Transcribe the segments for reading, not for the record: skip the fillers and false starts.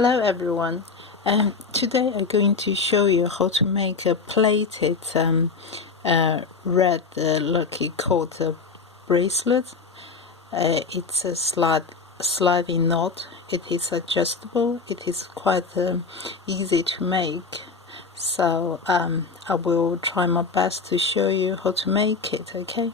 Hello everyone. Today I'm going to show you how to make a plated red lucky cord bracelet. It's a sliding knot. It is adjustable. It is quite easy to make. So I will try my best to show you how to make it. Okay.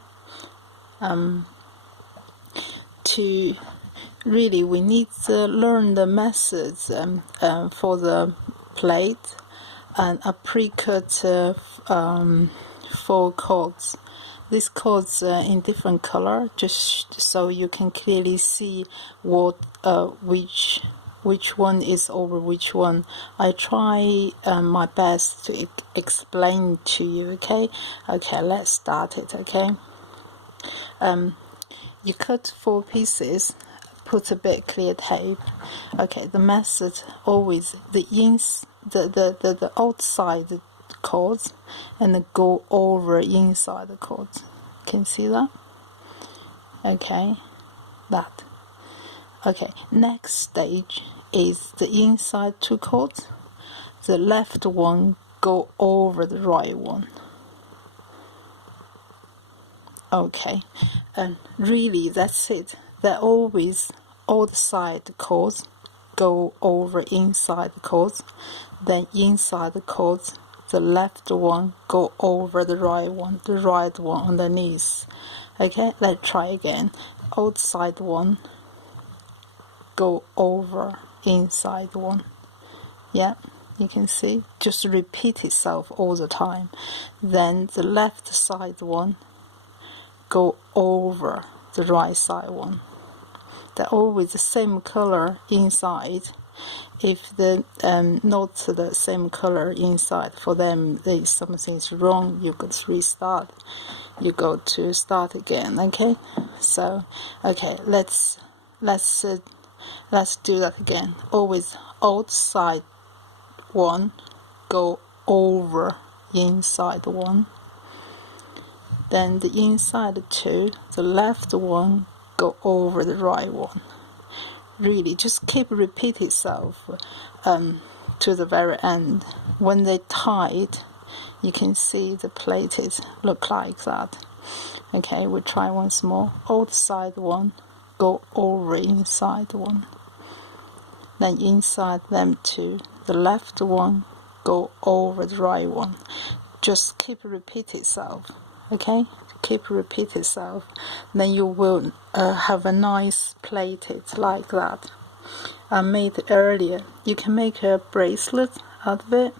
Really, we need to learn the methods for the plate and a pre-cut 4 cords. These cords are in different color, just so you can clearly see what which one is over which one. I try my best to explain to you. Okay, let's start it. Okay. You cut 4 pieces. Put a bit clear tape. Okay, the method always the outside cords and then go over inside the cords. Can you see that? Okay, that. Okay, next stage is the inside 2 cords. The left one go over the right one. Okay, and really that's it. They're always outside the cords go over inside the cords, then inside the cords the left one go over the right one underneath. Okay, let's try again. Outside one go over inside one. Yeah, you can see, just repeat itself all the time. Then the left side one go over the right side one. They're always the same color inside. If the not the same color inside, for them there's something's wrong. You could restart. You go to start again. Okay. So okay, let's do that again. Always outside one go over inside one. Then the inside 2, the left one go over the right one. Really, just keep repeat itself to the very end. When they tied, you can see the plated look like that. Okay, we'll try once more. Outside one go over inside one. Then inside them 2, the left one go over the right one. Just keep repeat itself. Okay, keep repeat itself, then you will have a nice plated like that. I made it earlier. You can make a bracelet out of it.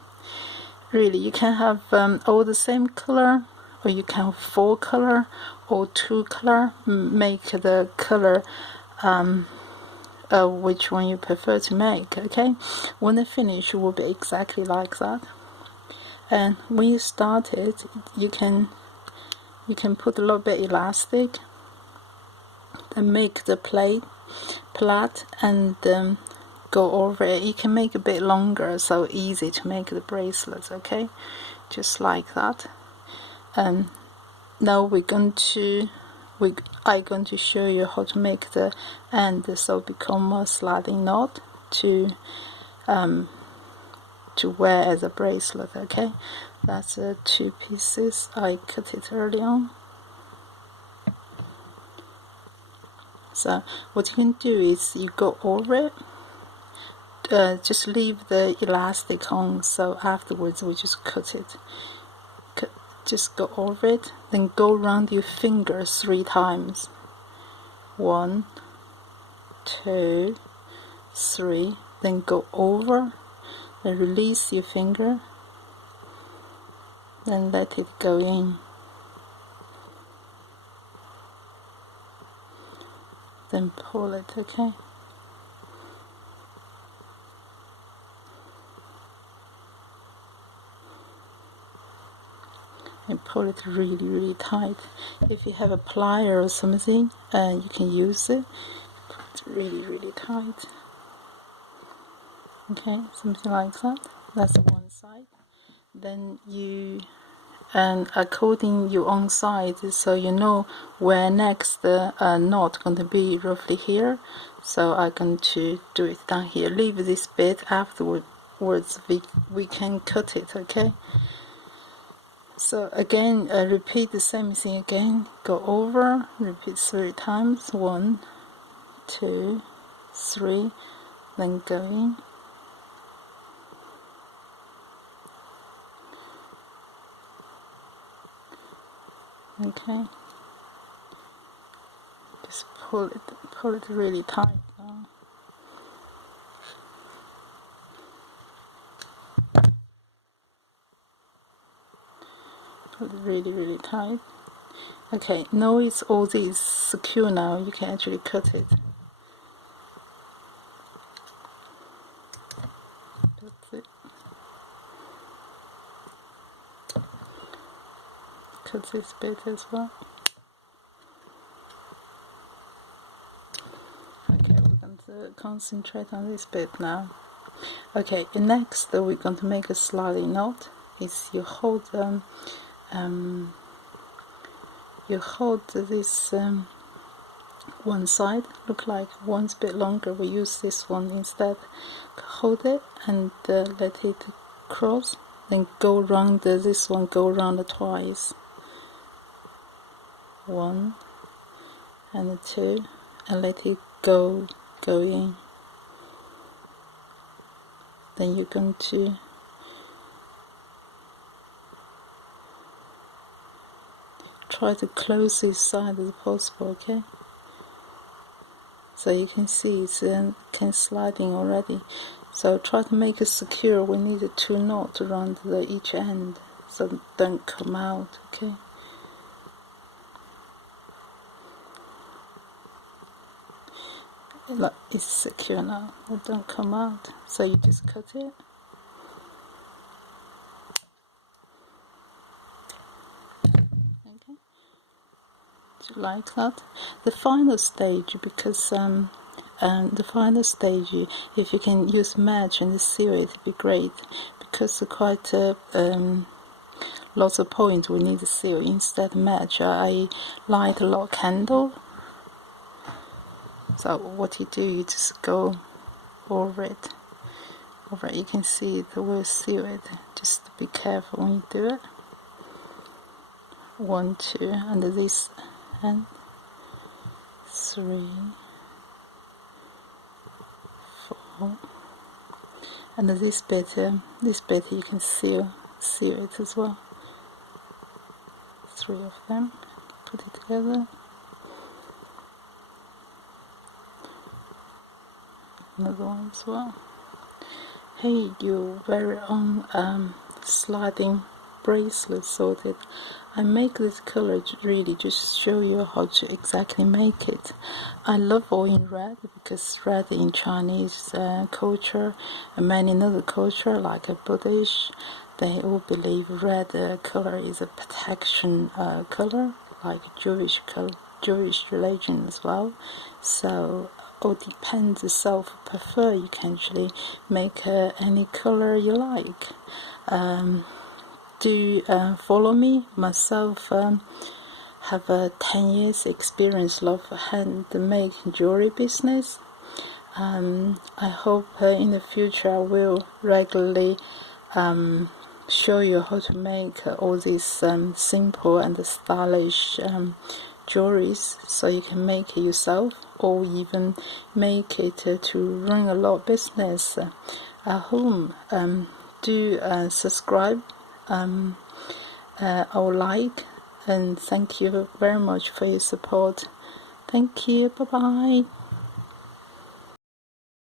Really, you can have all the same color, or you can have 4 color or 2 color. Make the color which one you prefer to make. Okay, when the finish will be exactly like that. And when you start it, you can put a little bit elastic and make the plait and go over it. You can make a bit longer, so easy to make the bracelets. Okay, just like that. And now I'm going to show you how to make the end so become a sliding knot to wear as a bracelet. Okay, that's 2 pieces. I cut it early on. So what you can do is you go over it. Just leave the elastic on, so afterwards we just cut it. Just go over it, then go around your fingers 3 times. 1, 2, 3. Then go over. Then release your finger. Then let it go in. Then pull it. Okay. And pull it really tight. If you have a plier or something, you can use it. Put it really tight. Okay, something like that. That's one side. Then you and according your own side, so you know where next knot going to be roughly here. So I'm going to do it down here. Leave this bit, afterwards we can cut it. Okay, so again repeat the same thing again, go over, repeat 3 times, 1 2 3, then go in. Okay, just pull it really tight now. Pull it really tight. Okay, now it's all this secure now, you can actually cut it. That's it. Cut this bit as well. Okay, we're going to concentrate on this bit now. Okay, next we're going to make a sliding knot. Is you hold this one side, look like one's a bit longer, we use this one instead. Hold it and let it cross, then go around this one, go around twice. 1 and 2, and let it go in. Then you're going to try to close this side as possible. Okay, so you can see it's can sliding already. So try to make it secure. We need 2 knots around each end, so don't come out. Okay. It's secure now, it don't come out, so you just cut it. Okay, do you like that? The final stage, because the final stage, if you can use match and seal it, it'd be great, because quite lots of points we need to seal. Instead match, I light a lot candle. So what you do, you just go over it. You can see the word seal it. Just be careful when you do it. 1 2 under this and 3 4. And this bit you can seal it as well. 3 of them. Put it together. Another one as well. Hey, your very own sliding bracelet sorted. I make this color really just show you how to exactly make it. I love all in red, because red in Chinese culture and many other culture like Buddhist, they all believe red color is a protection color, like Jewish religion as well. So all depends, self-prefer. You can actually make any color you like. Do follow me. Myself have a 10 years experience of handmade jewelry business. I hope in the future I will regularly show you how to make all these simple and stylish jewelries, so you can make it yourself, or even make it to run a lot of business at home. Do subscribe, or like, and thank you very much for your support. Thank you. Bye bye.